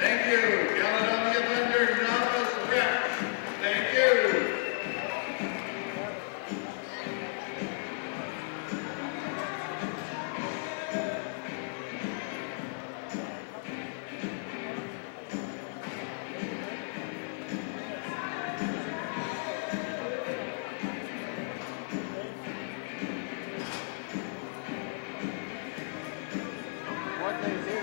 Thank you. Izaguirre-Werner, novice rep. Thank you. What they do,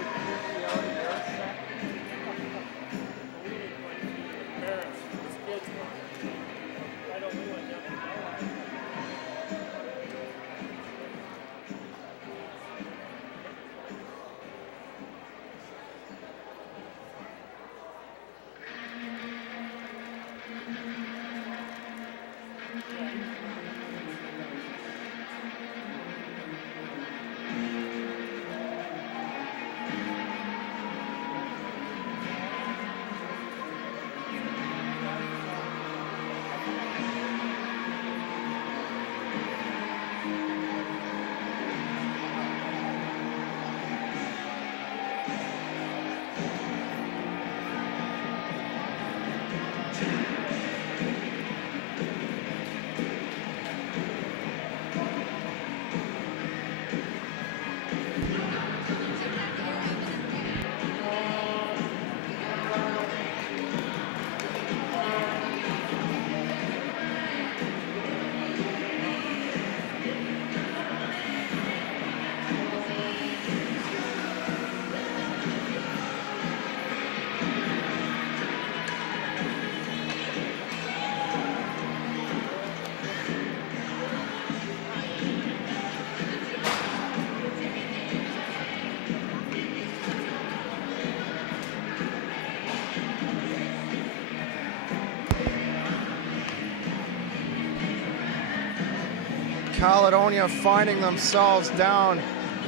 Caledonia finding themselves down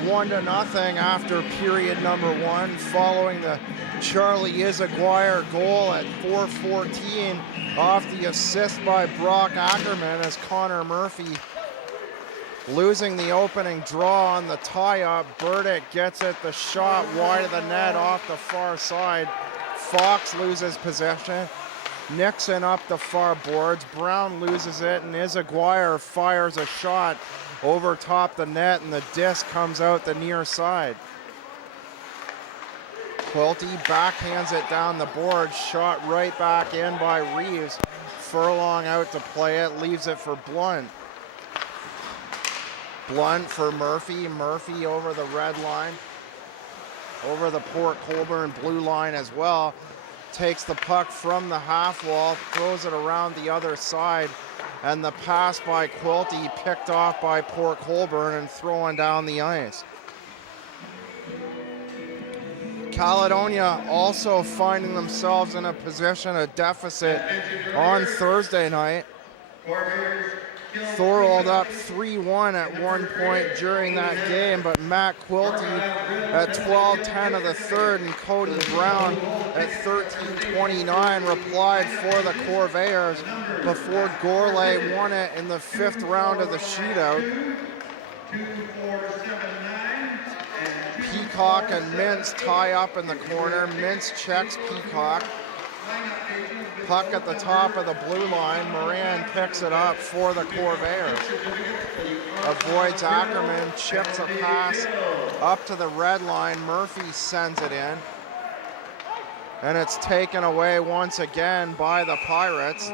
1-0 after period number 1, following the Charlie Izaguirre goal at 4:14 off the assist by Brock Ackerman, as Connor Murphy losing the opening draw on the tie-up. Burdick gets it, the shot wide of the net off the far side. Fox loses possession. Nixon up the far boards. Brown loses it, and Izaguirre fires a shot over top the net, and the disc comes out the near side. Quilty backhands it down the board, shot right back in by Reeves. Furlong out to play it, leaves it for Blunt. Blunt for Murphy. Murphy over the red line, over the Port Colborne blue line as well. Takes the puck from the half wall, throws it around the other side, and the pass by Quilty picked off by Port Colborne and thrown down the ice. Caledonia also finding themselves in a position of deficit on Thursday night. Thorold up 3-1 at one point during that game, but Matt Quilty at 12:10 of the third and Cody Brown at 13:29 replied for the Corvairs before Gourlay won it in the 5th round of the shootout. Peacock and Mintz tie up in the corner. Mintz checks Peacock. Puck at the top of the blue line. Moran picks it up for the Corvairs. Avoids Ackerman, chips a pass up to the red line. Murphy sends it in. And it's taken away once again by the Pirates.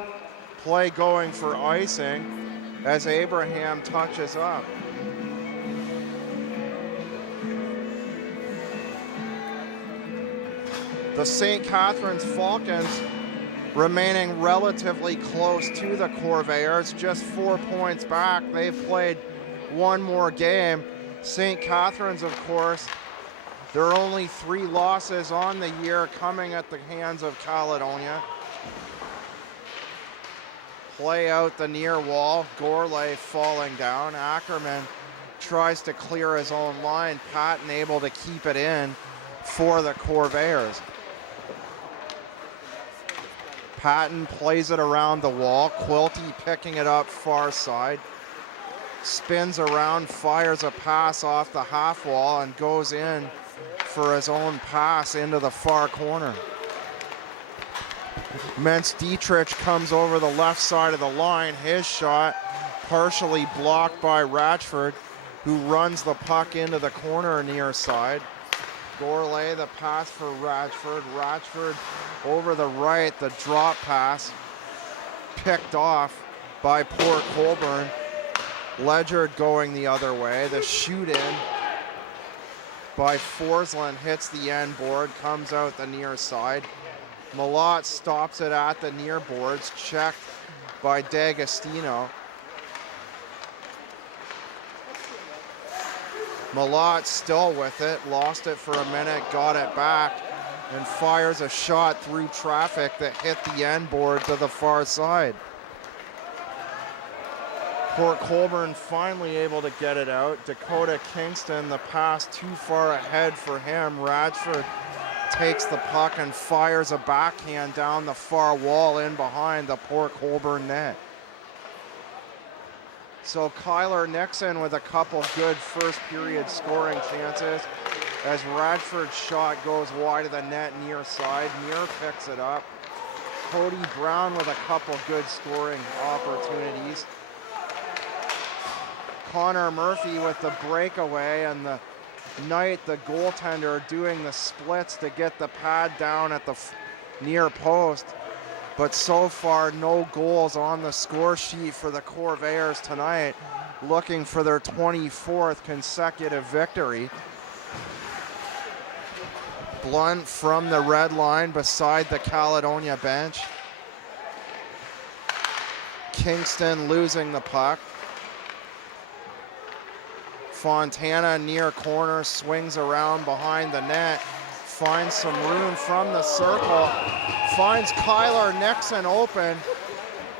Play going for icing as Abraham touches up. The St. Catharines Falcons remaining relatively close to the Corvairs, just 4 points back. They've played one more game. St. Catharines, of course, there are only 3 losses on the year coming at the hands of Caledonia. Play out the near wall, Gourlay falling down. Ackerman tries to clear his own line. Patton able to keep it in for the Corvairs. Patton plays it around the wall. Quilty picking it up far side. Spins around, fires a pass off the half wall, and goes in for his own pass into the far corner. Mentz-Dietrich comes over the left side of the line. His shot partially blocked by Ratchford, who runs the puck into the corner near side. Gourlay, the pass for Ratchford. Ratchford over the right, the drop pass picked off by Port Colborne. Ledyard going the other way. The shoot in by Forsland hits the end board, comes out the near side. Malott stops it at the near boards, checked by D'Agostino. Malott still with it, lost it for a minute, got it back, and fires a shot through traffic that hit the end board to the far side. Port Colborne finally able to get it out. Dakota Kingston, the pass too far ahead for him. Ratchford takes the puck and fires a backhand down the far wall in behind the Port Colborne net. So Kyler Nixon with a couple good first period scoring chances as Radford's shot goes wide of the net near side. Muir picks it up. Cody Brown with a couple good scoring opportunities. Connor Murphy with the breakaway, and the Knight, the goaltender, doing the splits to get the pad down at the near post. But so far, no goals on the score sheet for the Corvairs tonight, looking for their 24th consecutive victory. Blunt from the red line beside the Caledonia bench. Kingston losing the puck. Fontana near corner, swings around behind the net, finds some room from the circle, finds Kyler Nixon open.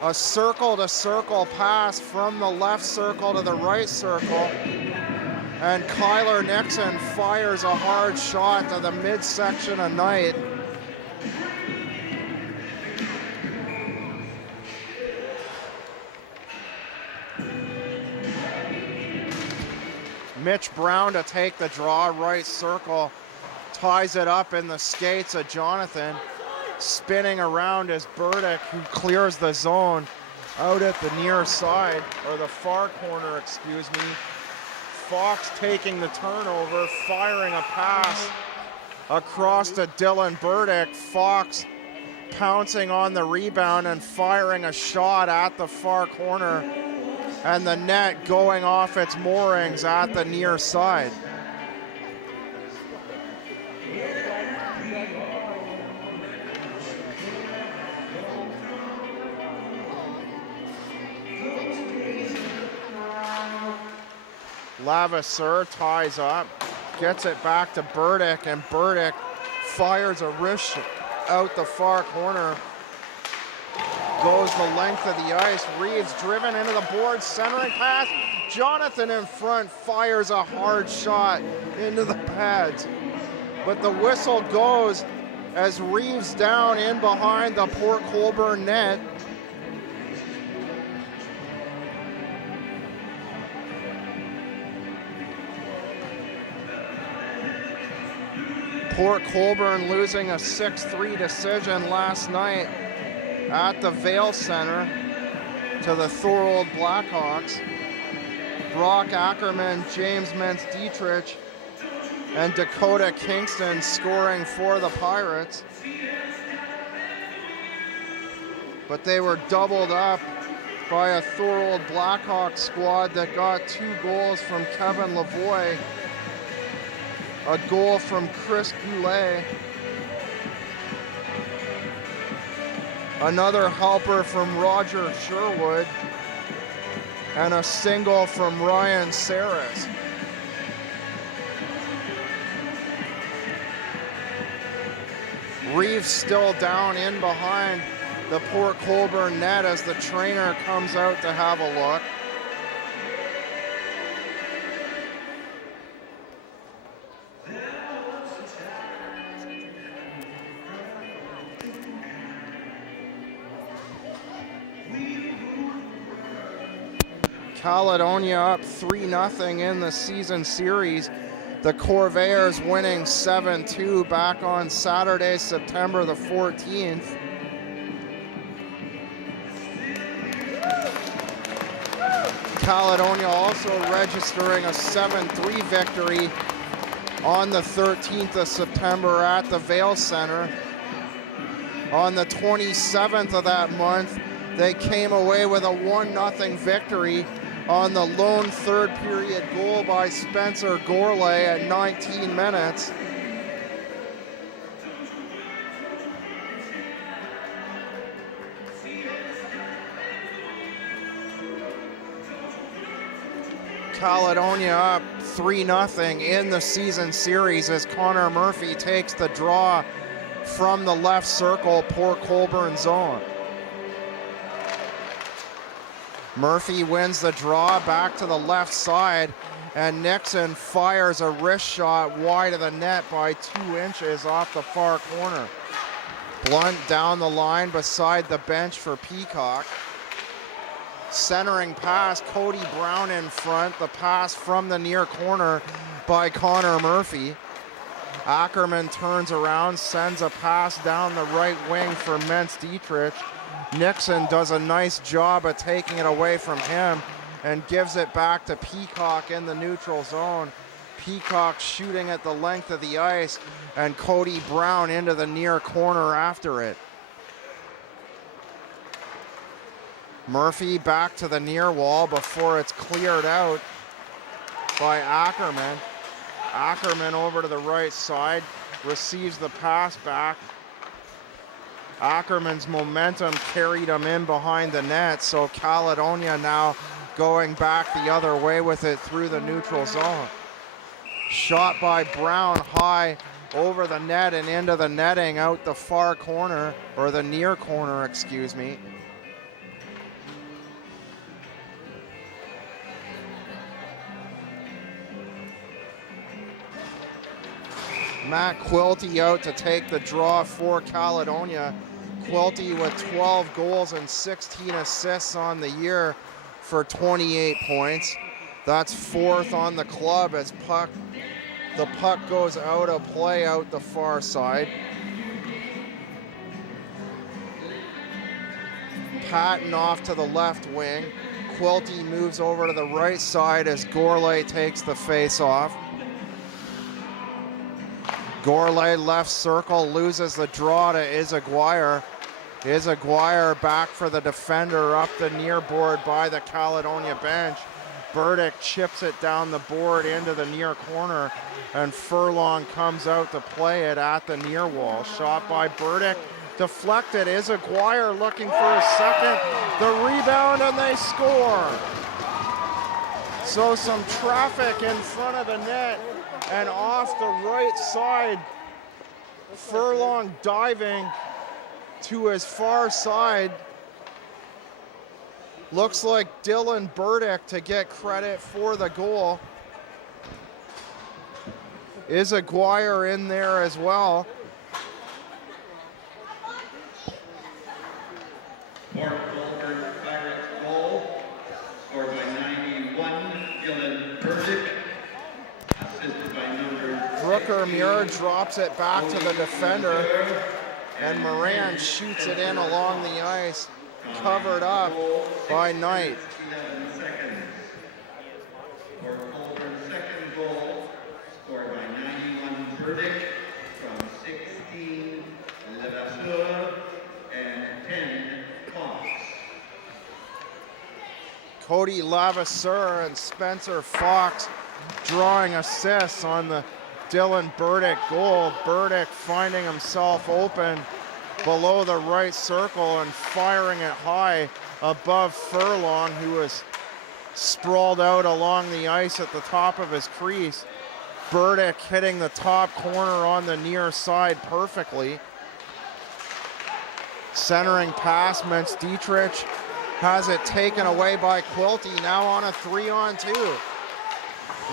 A circle-to-circle pass from the left circle to the right circle. And Kyler Nixon fires a hard shot to the midsection of Knight. Mitch Brown to take the draw, right circle, ties it up in the skates of Jonathan. Spinning around is Burdick, who clears the zone out at the near side, or the far corner, excuse me. Fox taking the turnover, firing a pass across to Dylan Burdick. Fox pouncing on the rebound and firing a shot at the far corner, and the net going off its moorings at the near side. Lavaseur ties up, gets it back to Burdick, and Burdick fires a wrist out the far corner. Goes the length of the ice. Reeves driven into the boards, centering pass. Jonathan in front fires a hard shot into the pads. But the whistle goes as Reeves down in behind the Port Colborne net. Port Colborne losing a 6-3 decision last night at the Vail Center to the Thorold Blackhawks. Brock Ackerman, James Mentz-Dietrich, and Dakota Kingston scoring for the Pirates. But they were doubled up by a Thorold Blackhawks squad that got 2 goals from Kevin Lavoie, a goal from Chris Goulet, another helper from Roger Sherwood, and a single from Ryan Saris. Reeves still down in behind the Port Colborne net as the trainer comes out to have a look. Caledonia up 3-0 in the season series. The Corvairs winning 7-2 back on Saturday, September the 14th. Caledonia also registering a 7-3 victory on the 13th of September at the Vail Center. On the 27th of that month, they came away with a 1-0 victory on the lone third period goal by Spencer Gourlay at 19 minutes. Caledonia up 3-0 in the season series as Connor Murphy takes the draw from the left circle, poor Colburn zone. Murphy wins the draw back to the left side, and Nixon fires a wrist shot wide of the net by 2 inches off the far corner. Blunt down the line beside the bench for Peacock. Centering pass, Cody Brown in front. The pass from the near corner by Connor Murphy. Ackerman turns around, sends a pass down the right wing for Mentz Dietrich. Nixon does a nice job of taking it away from him and gives it back to Peacock in the neutral zone. Peacock shooting at the length of the ice, and Cody Brown into the near corner after it. Murphy back to the near wall before it's cleared out by Ackerman. Ackerman over to the right side, receives the pass back. Ackerman's momentum carried him in behind the net, so Caledonia now going back the other way with it through the neutral zone. Shot by Brown high over the net and into the netting out the far corner, or the near corner, excuse me. Matt Quilty out to take the draw for Caledonia. Quilty with 12 goals and 16 assists on the year for 28 points. That's 4th on the club as the puck goes out of play out the far side. Patton off to the left wing. Quilty moves over to the right side as Gourlay takes the face off. Gourlay left circle, loses the draw to Izaguirre. Izaguirre back for the defender up the near board by the Caledonia bench. Burdick chips it down the board into the near corner, and Furlong comes out to play it at the near wall. Shot by Burdick, deflected. Izaguirre looking for a second. The rebound, and they score. So some traffic in front of the net. And off the right side, Furlong diving to his far side. Looks like Dylan Burdick to get credit for the goal. Izaguirre in there as well. Mark Goldberg Pirates goal, scored by 91, Dylan Burdick. Brooker Muir drops it back to the defender, and Moran shoots it in along the ice, covered up by Knight. For Colburn's second goal, scored by 91 Burdick from 16 Levasseur and 10 Fox. Cody Levasseur and Spencer Fox drawing assists on the Dylan Burdick goal. Burdick finding himself open below the right circle and firing it high above Furlong, who was sprawled out along the ice at the top of his crease. Burdick hitting the top corner on the near side perfectly. Centering pass, Mentz Dietrich has it taken away by Quilty, now on a 3-on-2.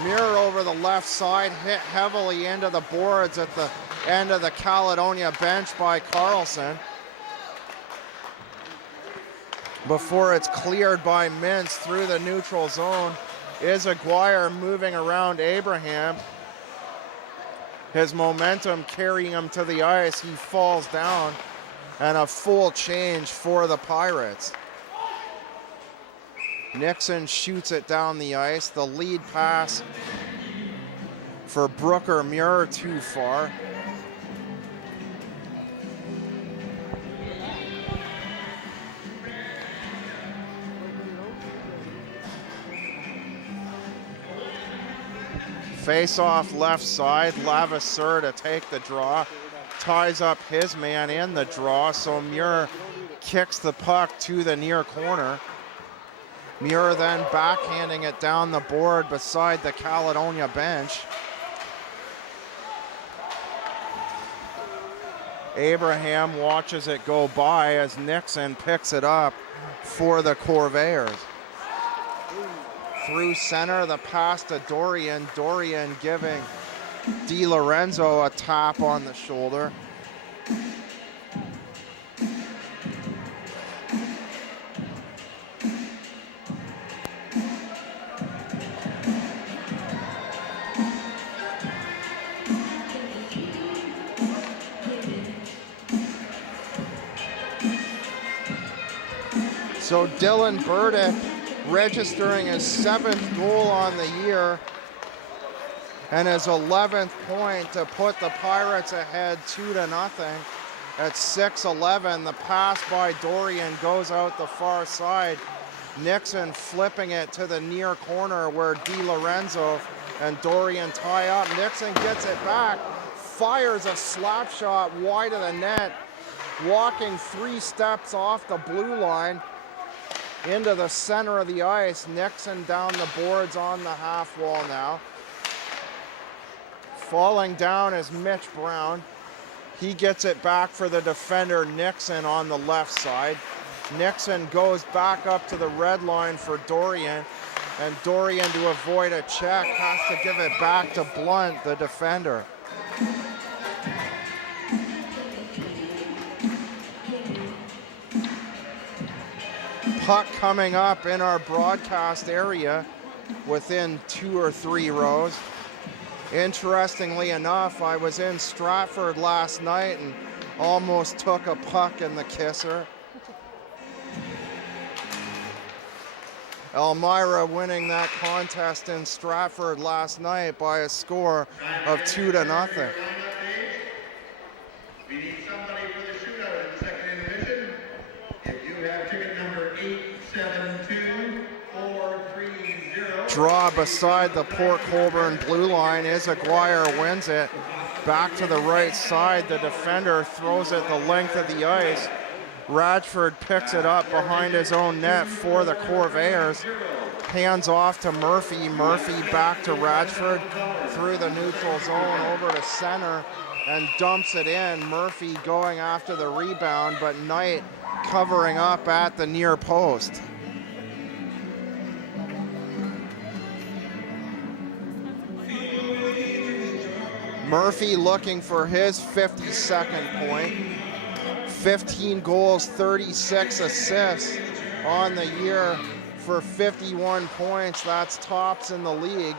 Mirror over the left side, hit heavily into the boards at the end of the Caledonia bench by Carlson. Before it's cleared by Mintz through the neutral zone. Izaguirre moving around Abraham. his momentum carrying him to the ice. He falls down, and a full change for the Pirates. Nixon shoots it down the ice. The lead pass for Brooker Muir too far. Face off left side, Levasseur to take the draw, ties up his man in the draw, so Muir kicks the puck to the near corner. Muir then backhanding it down the board beside the Caledonia bench. Abraham watches it go by as Nixon picks it up for the Corvairs. Through center, the pass to Dorian. Dorian giving Di Lorenzo a tap on the shoulder. So Dylan Burdick registering his 7th goal on the year and his 11th point to put the Pirates ahead 2-0 at 6:11. The pass by Dorian goes out the far side. Nixon flipping it to the near corner where Di Lorenzo and Dorian tie up. Nixon gets it back, fires a slap shot wide of the net, walking 3 steps off the blue line into the center of the ice. Nixon down the boards on the half wall now. Falling down is Mitch Brown. He gets it back for the defender Nixon on the left side. Nixon goes back up to the red line for Dorian, and Dorian, to avoid a check, has to give it back to Blunt, the defender. Puck coming up in our broadcast area within 2 or 3 rows. Interestingly enough, I was in Stratford last night and almost took a puck in the kisser. Elmira winning that contest in Stratford last night by a score of 2-0. We need somebody for the shootout in the second intermission. If you have ticket number 872430. Draw beside the Port Colborne blue line. Izaguirre wins it. Back to the right side. The defender throws it the length of the ice. Radford picks it up behind his own net for the Corvairs. Hands off to Murphy. Murphy back to Radford through the neutral zone over to center and dumps it in. Murphy going after the rebound, but Knight covering up at the near post. Murphy looking for his 52nd point. 15 goals, 36 assists on the year for 51 points. That's tops in the league.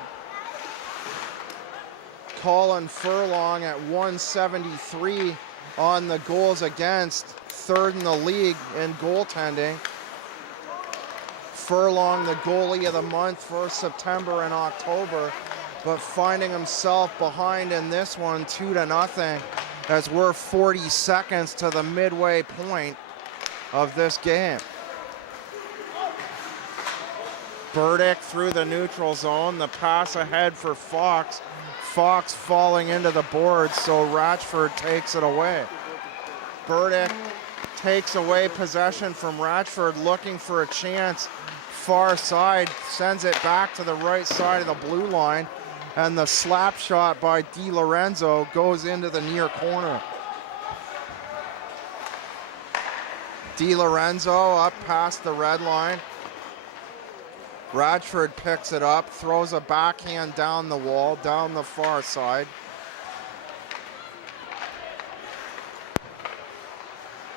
Colin Furlong at 173 on the goals against, 3rd in the league in goaltending. Furlong, the goalie of the month for September and October, but finding himself behind in this one 2-0 as we're 40 seconds to the midway point of this game. Burdick through the neutral zone, the pass ahead for Fox. Fox falling into the boards, so Ratchford takes it away. Burdick takes away possession from Ratchford, looking for a chance. Far side, sends it back to the right side of the blue line, and the slap shot by Di Lorenzo goes into the near corner. Di Lorenzo up past the red line. Radford picks it up, throws a backhand down the wall, down the far side.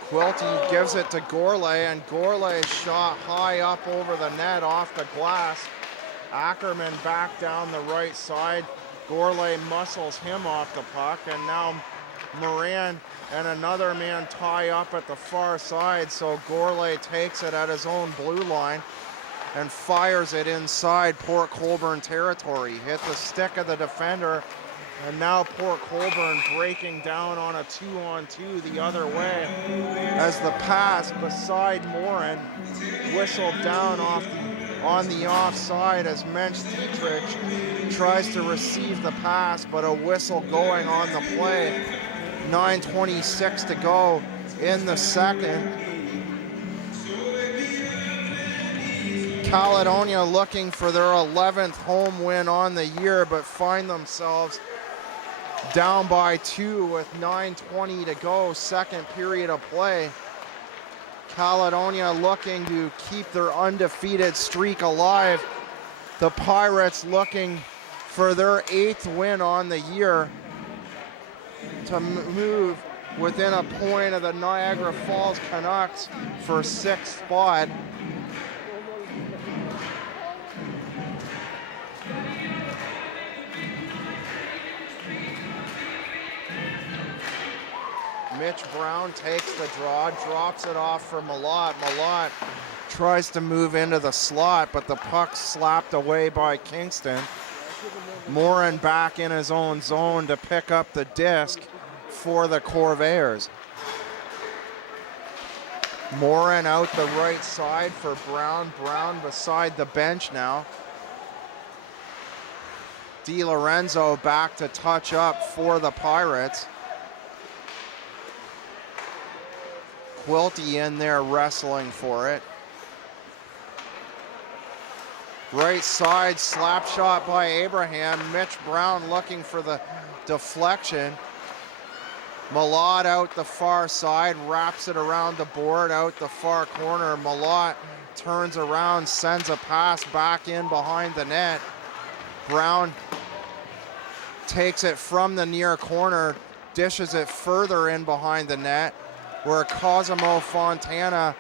Quilty gives it to Gourlay, and Gourlay shot high up over the net off the glass. Ackerman back down the right side, Gourlay muscles him off the puck, and now Moran and another man tie up at the far side, so Gourlay takes it at his own blue line and fires it inside Port Colborne territory. Hit the stick of the defender, and now Port Colborne breaking down on a 2-on-2 the other way as the pass beside Moran whistled down on the offside as Mensch Dietrich tries to receive the pass, but a whistle going on the play. 9:26 to go in the second. Caledonia looking for their 11th home win on the year, but find themselves down by 2 with 9:20 to go, second period of play. Caledonia looking to keep their undefeated streak alive. The Pirates looking for their 8th win on the year to move within a point of the Niagara Falls Canucks for 6th spot. Mitch Brown takes the draw, drops it off for Malott. Malott tries to move into the slot, but the puck's slapped away by Kingston. Morin back in his own zone to pick up the disc for the Corvairs. Morin out the right side for Brown. Brown beside the bench now. DiLorenzo back to touch up for the Pirates. Quilty in there wrestling for it. Right side slap shot by Abraham. Mitch Brown looking for the deflection. Malott out the far side, wraps it around the board, out the far corner. Malott turns around, sends a pass back in behind the net. Brown takes it from the near corner, dishes it further in behind the net, where Cosimo Fontana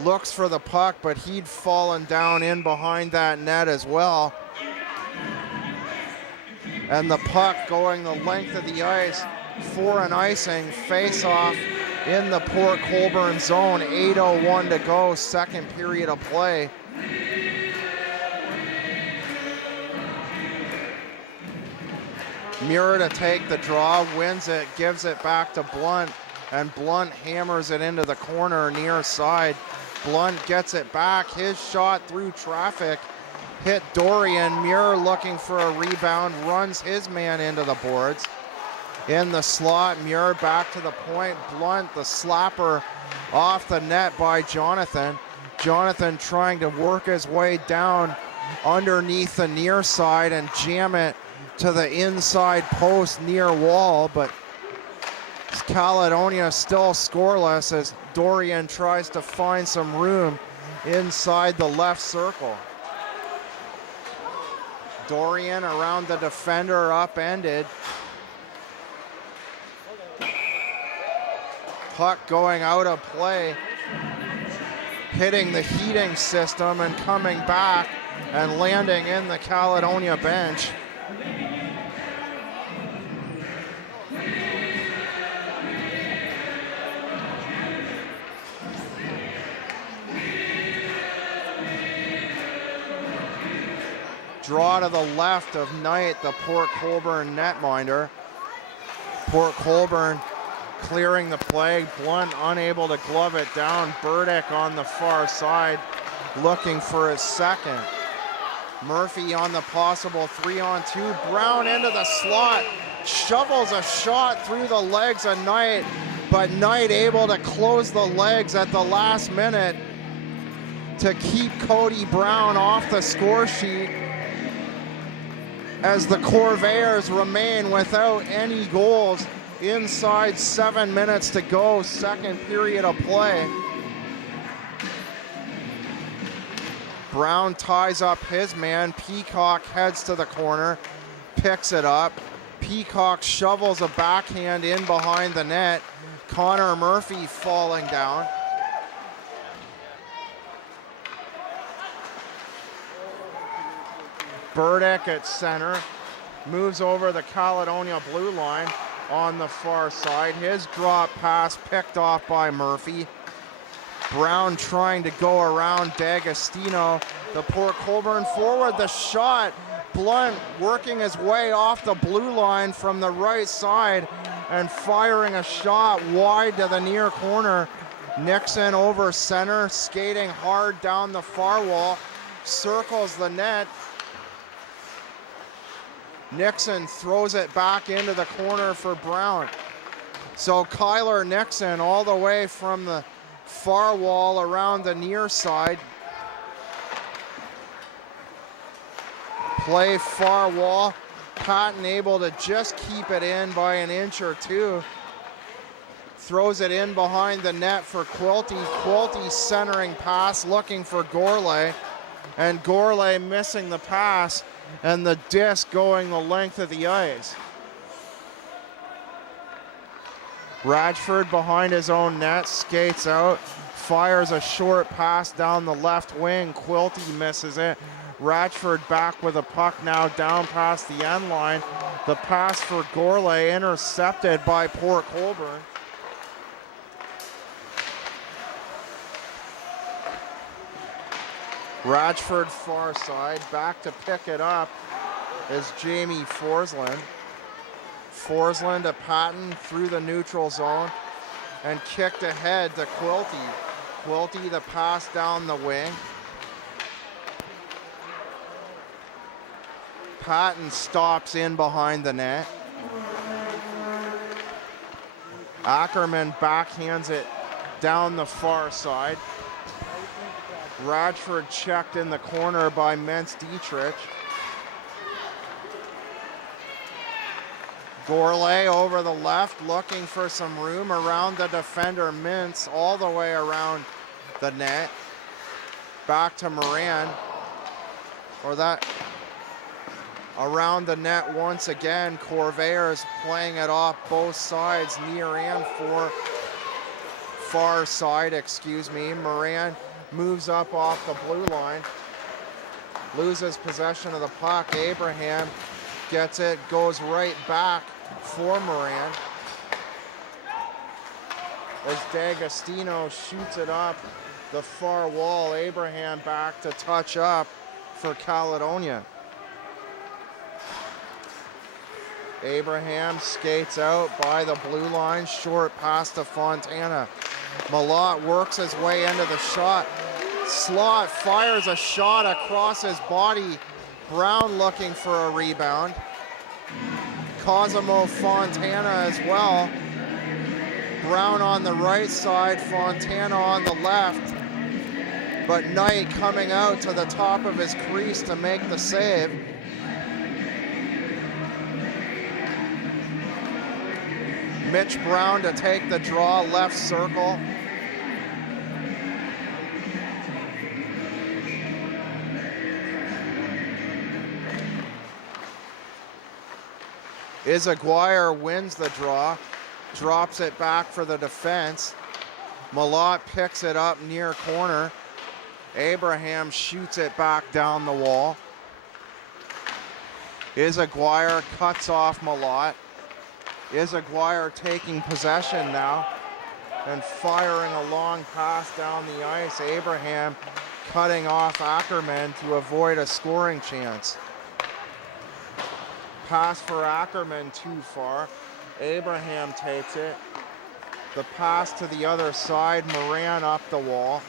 looks for the puck, but he'd fallen down in behind that net as well. And the puck going the length of the ice for an icing. Face-off in the Port Colborne zone. 8:01 to go, second period of play. Muir to take the draw, wins it, gives it back to Blunt, and Blunt hammers it into the corner near side. Blunt gets it back, his shot through traffic hit Dorian. Muir looking for a rebound, runs his man into the boards. In the slot, Muir back to the point. Blunt, the slapper, off the net by Jonathan. Jonathan trying to work his way down underneath the near side and jam it to the inside post near wall, but Caledonia still scoreless as Dorian tries to find some room inside the left circle. Dorian around the defender, upended. Puck going out of play, hitting the heating system and coming back and landing in the Caledonia bench. Draw to the left of Knight, the Port Colborne netminder. Port Colborne clearing the play. Blunt unable to glove it down. Burdick on the far side looking for his second. Murphy on the possible 3-on-2. Brown into the slot. Shovels a shot through the legs of Knight, but Knight able to close the legs at the last minute to keep Cody Brown off the score sheet, as the Corvairs remain without any goals inside 7 minutes to go, second period of play. Brown ties up his man. Peacock heads to the corner, picks it up. Peacock shovels a backhand in behind the net. Connor Murphy falling down. Burdick at center. moves over the Caledonia blue line on the far side. His drop pass picked off by Murphy. Brown trying to go around D'Agostino. The Port Colborne forward, the shot. Blunt working his way off the blue line from the right side and firing a shot wide to the near corner. Nixon over center, skating hard down the far wall, circles the net. Nixon throws it back into the corner for Brown. So Kyler Nixon all the way from the far wall around the near side. Play far wall. Patton able to just keep it in by an inch or two. Throws it in behind the net for Quilty. Quilty centering pass looking for Gourlay. And Gourlay missing the pass and the disc going the length of the ice. Radford behind his own net, skates out, fires a short pass down the left wing. Quilty misses it. Radford back with a puck now down past the end line. The pass for Gourlay intercepted by Port Colborne. Radford far side, back to pick it up is Jamie Forsland. Forsland to Patton through the neutral zone and kicked ahead to Quilty. Quilty the pass down the wing. Patton stops in behind the net. Ackerman backhands it down the far side. Radford checked in the corner by Mentz Dietrich. Gourlay over the left looking for some room around the defender Mintz all the way around the net. Back to Moran. Or that around the net once again. Corvair's playing it off both sides, near and far side, Moran moves up off the blue line. Loses possession of the puck. Abraham gets it, goes right back for Moran. As D'Agostino shoots it up the far wall, Abraham back to touch up for Caledonia. Abraham skates out by the blue line, short pass to Fontana. Malott works his way into the shot. Slot fires a shot across his body. Brown looking for a rebound. Cosimo Fontana as well. Brown on the right side, Fontana on the left. But Knight coming out to the top of his crease to make the save. Mitch Brown to take the draw, left circle. Izaguirre wins the draw, drops it back for the defense. Malott picks it up near corner. Abraham shoots it back down the wall. Izaguirre cuts off Malott. Izaguirre taking possession now and firing a long pass down the ice. Abraham cutting off Ackerman to avoid a scoring chance. Pass for Ackerman too far. Abraham takes it. The pass to the other side. Moran up the wall.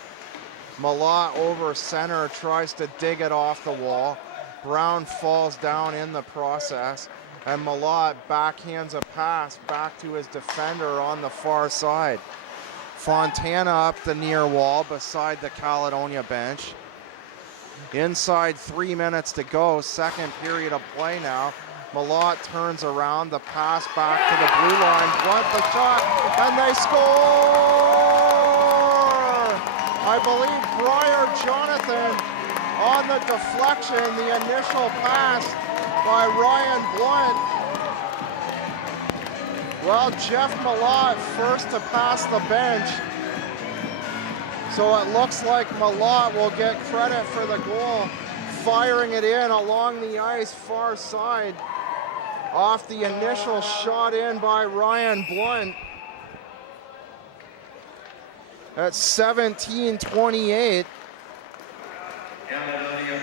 Malott over center tries to dig it off the wall. Brown falls down in the process. And Malott backhands a pass back to his defender on the far side. Fontana up the near wall beside the Caledonia bench. Inside 3 minutes to go, second period of play now. Malott turns around, the pass back to the blue line, Blunt the shot, and they score! I believe Briar Jonathan on the deflection, the initial pass by Ryan Blunt. Well, Jeff Malott first to pass the bench. So it looks like Malott will get credit for the goal, firing it in along the ice far side. off the initial shot in by Ryan Blunt. At 17-28. Caledonia